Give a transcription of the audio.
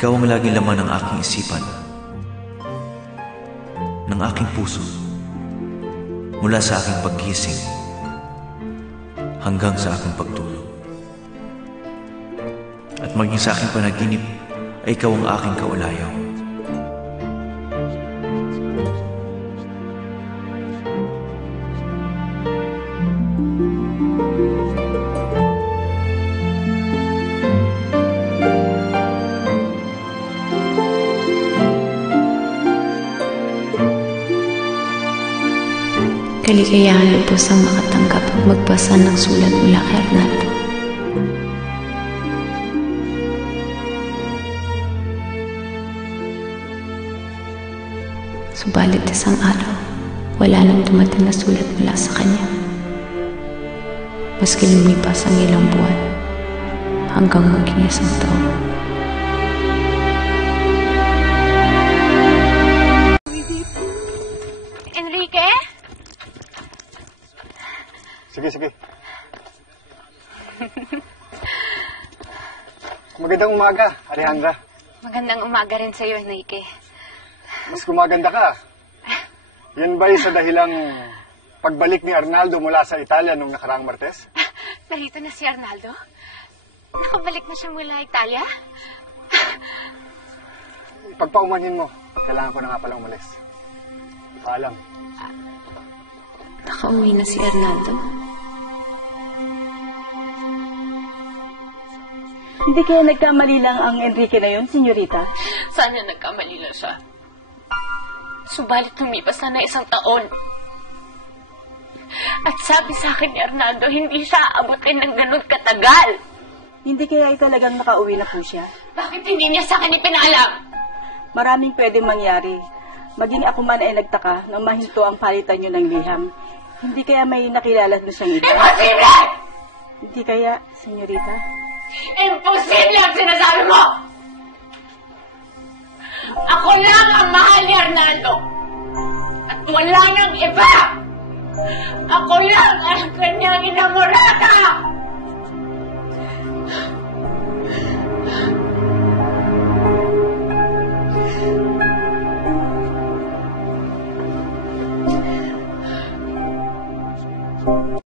Ikaw ang laging laman ng aking isipan, ng aking puso, mula sa aking paggising hanggang sa aking pagtulog. At maging sa aking panaginip ay ikaw ang aking kaulayaw. Kaligayahan lubos ang makatanggap at magbasa ng sulat mula kay Arnaldo. Subalit isang araw, wala nang dumating na sulat mula sa kanya. Maski lumipas ang ilang buwan, hanggang maging isang taon. Enrique? Sige. Magandang umaga, Alejandra. Magandang umaga rin sa'yo, Enrique. Mas gumaganda ka. Yan ba'y sa dahilang pagbalik ni Arnaldo mula sa Italia nung nakaraang Martes? Narito na si Arnaldo? Nakabalik na siya mula Italia? Pagpaumanhin mo, kailangan ko na nga pala umalis. Paalam. Nakauwi na si Arnaldo. Hindi kaya nagkamali lang ang Enrique na yun, senyorita? Sana nagkamali lang siya. Subalit lumipas na isang taon. At sabi sa akin ni Arnaldo, hindi siya aabutin ng ganun katagal. Hindi kaya ay talagang nakauwi na po siya? Bakit hindi niya sa akin ipinaalam? Maraming pwedeng mangyari. Maging ako man ay nagtaka nang mahinto ang palitan niyo ng liham. Hindi kaya may nakilala na siyang iba? Imposible! Hindi kaya, senyorita? Imposible ang sinasabi mo! Ako lang ang mahal ni Arnaldo. At wala nang iba! Ako lang ang kanyang inamorata!